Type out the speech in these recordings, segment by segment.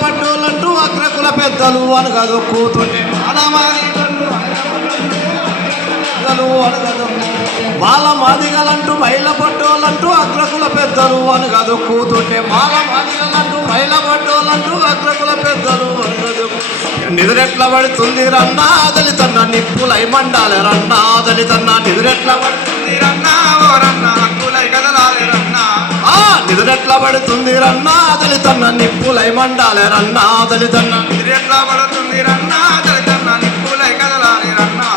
పట్టోళ్ళంటూ అగ్రకుల పెద్దలు అనగదు కూతుంటే మాల మాదిగలంటూ మైల పట్టోళ్ళంటూ అగ్రకుల పెద్దలు అనగదు కూతుంటే మాల మాదిగలంటూ మైల పట్టోళ్ళంటూ అగ్రకుల పెద్దలు అనగదు నిదురెట్ల పడుతుంది రన్నా దళితన్న నిప్పులై మండాలి రన్నా దళితన్న నిదురెట్ల పడుతుంది రన్నా ఓ రన్నా హక్కులై కదలాలి రన్నా నిదురెట్ల పడుతుంది రన్నా దళితన్న నిప్పులై మండాలి రన్నా దళితన్న నిదురెట్ల పడుతుంది రన్నా దళితన్న నిప్పులై కదలాలి రన్నా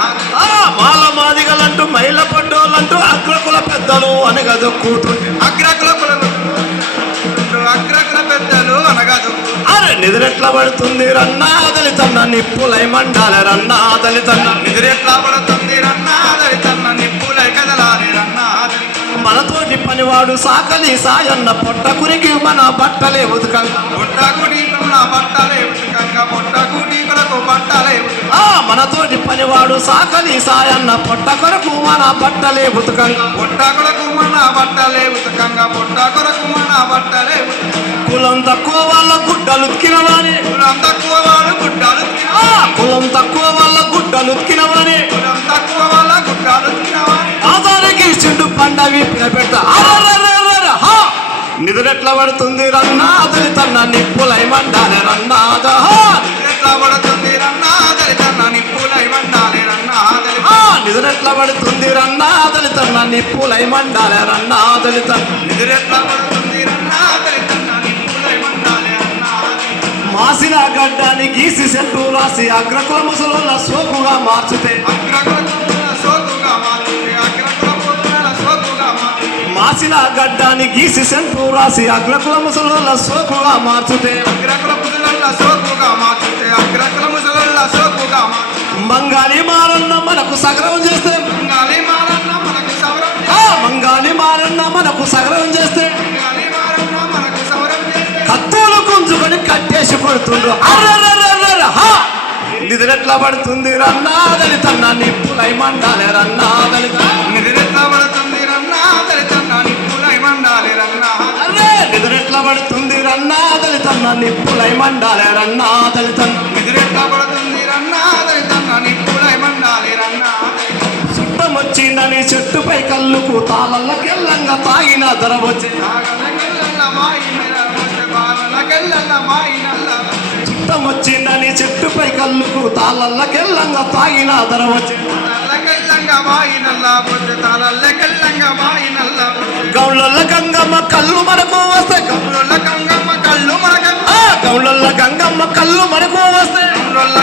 మాల మాదిగలంటూ మైల పడ్డోళ్ళంటూ అగ్రకుల పెద్దలు అనగదు కూతుంటే అగ్రకుల పెద్దలు అనగదు అరే నిదురెట్ల పడుతుంది రన్నా దళితన్న నిప్పులై మండాలి రన్నా దళితన్న నిదురెట్ల పడుతుంది రన్నా దళితన్న నిప్పులై కదలాలి రన్నా మనతోటి పనివాడు సాకలి సాయన్న పొట్ట కురికి మన బట్టలే ఉతకంగా పొట్ట కుడి మన బట్టలే ఉతకంగా పొట్ట కుడి కొరకు బట్టలే మనతోటి పనివాడు సాకలి సాయన్న పొట్ట కొరకు మన బట్టలే ఉతకంగా పొట్ట కొరకు మన బట్టలే ఉతకంగా పొట్ట కొరకు మన బట్టలే కులం తక్కువ వాళ్ళ గుడ్డలు ఉతికినవాని కులం తక్కువ వాళ్ళ గుడ్డలు కులం తక్కువ వాళ్ళ గుడ్డలు ఉతికినవాని కులం తక్కువ వాళ్ళ గుడ్డలు ఉతికినవాని ఆధారికి చెట్టు పండవి పిలపెట్ట నిదురెట్ల పడుతుంది రన్నా దళితన్న నిప్పులై మండాలి రన్నా నిదురెట్ల పడుతుంది రన్నా దళితన్న నిప్పులై మండాలి రన్నా నిదురెట్ల పడుతుంది రన్నా దళితన్న నిప్పులై మండాలి రన్నా దళితన్న నిదురెట్ల పడుతుంది రన్నా దళితన్న నిప్పులై మండాలి రన్నా మాసిన గడ్డాన్ని గీసి సెట్టు రాసి అగ్రకుల ముసలోళ్ళ సోకుగా మార్చితే మాసిన గడ్డాన్ని గీసి సెంటు రాసి అగ్రకుల ముసలోళ్ళ సోకుగా మార్చుతే మంగాలి మారన్న మనకు సగరం చేస్తే మంగాలి మారన్న మనకు సగరం చేస్తే కత్తులు గుంజుకొని కట్టేసి కొడుతుండ్రు నిదురెట్ల పడుతుంది రన్నా దళితన్న నిప్పులై మండాలి రన్నా దళిత నిదురెట్ల పడుతుంది రన్నా దళితన్న నిప్పులై మండాలి రన్నా నిదురెట్ల పడుతుంది రన్నా దళితన్న నిప్పులై మండాలి రన్నా దళితన్న నిదురెట్ల పడుతుంది రన్నా దళితన్న నిప్పులై మండాలి రన్నా చుట్టం వచ్చిందని చెట్టుపై కళ్ళుకు తాళల్లకెళ్ళంగా తాగిన ధర వచ్చే చుట్టం వచ్చిందని చెట్టుపై కళ్ళుకు తాళల్లకెళ్ళంగా తాగిన ధర వచ్చే గౌళ్ళ గంగమ్మ కళ్ళు మనకు వస్తే గౌళ్ళ గంగమ్మ కళ్ళు మనకు గౌళ్ళ గంగమ్మ కళ్ళు మనకు వస్తే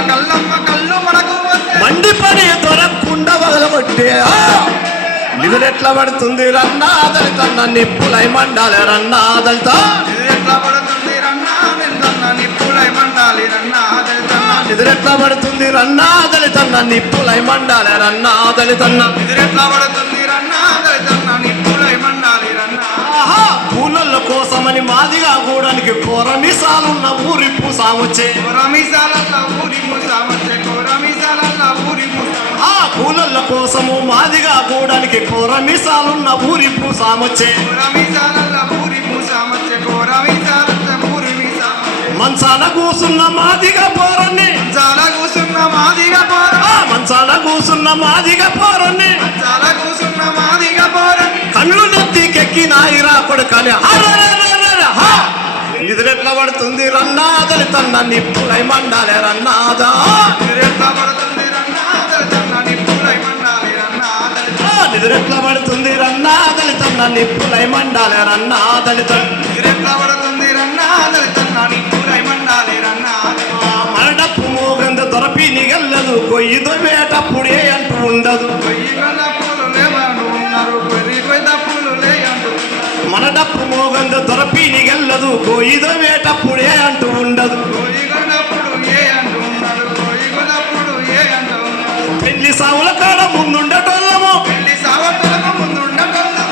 కల్లమ్మ కళ్ళు మనకు మండి పని దొరకకుండా వదలగొట్టే నిదురెట్ల పడుతుంది రన్నా దళితన్న నిప్పులై మండాలి రన్నా దళిత నిదురెట్ల పడుతుంది రన్నా దళితన్న నిప్పులై మండాలి రన్నా దళితన్న నిదురెట్ల పడుతుంది రన్నా దళితన్న నిప్పులై మండాలి రన్నా దళితన్న నిదురెట్ల పడుతుంది రన్నా దళితన్న నిప్పులై మండాలి రన్నా పూలల కోసమని మాదిగా కూడానికి కోరమిసాలున్న ఊరిప్పు సామొచ్చే కోరమిసాలన్న ఊరిప్పు సామొచ్చే కోరమిసాలన్న ఊరిప్పు పూలల కోసము మాదిగా కూడానికి కోరమిసాలున్న ఊరిప్పు సామొచ్చే కోరమిసాలన్న ఊరిప్పు సామొచ్చే కోరమిసాలన్న ఊరిప్పు మంచాన కూసున్న మాదిగా పోరన్ని మంచాన కూసున్న మాదిగా పోర మంచాన కూసున్న మాదిగా పోరన్ని మంచాన కూసున్న మాదిగా పోరన్ని కళ్ళు నెత్తికెక్కినాయిరా కొడుకని నిదురెట్ల పడుతుంది రన్నా దళితన్న నిప్పులై మండాలి రన్నాదా నిదురెట్ల పడుతుంది రన్నా దళితన్న నిప్పులై మండాలి రన్నా నిదురెట్ల పడుతుంది రన్నా దళితన్న నిప్పులై మండాలి రన్నా దళితన్న నిదురెట్ల పడుతుంది రన్నా దళితన్న నిప్పులై మండాలి రన్నా మరడప్పు మోగంద దొరపి నిగల్లదు కొయ్యి దొవ్వేటప్పుడే అంటూ ఉండదు మన డప్పు మోగంద దొరపి నిగల్లదు కొయ్యి దొవ్వేటప్పుడే అంటూ ఉండదు పెళ్లి సావుల కాడ ముందుండటోళ్ళ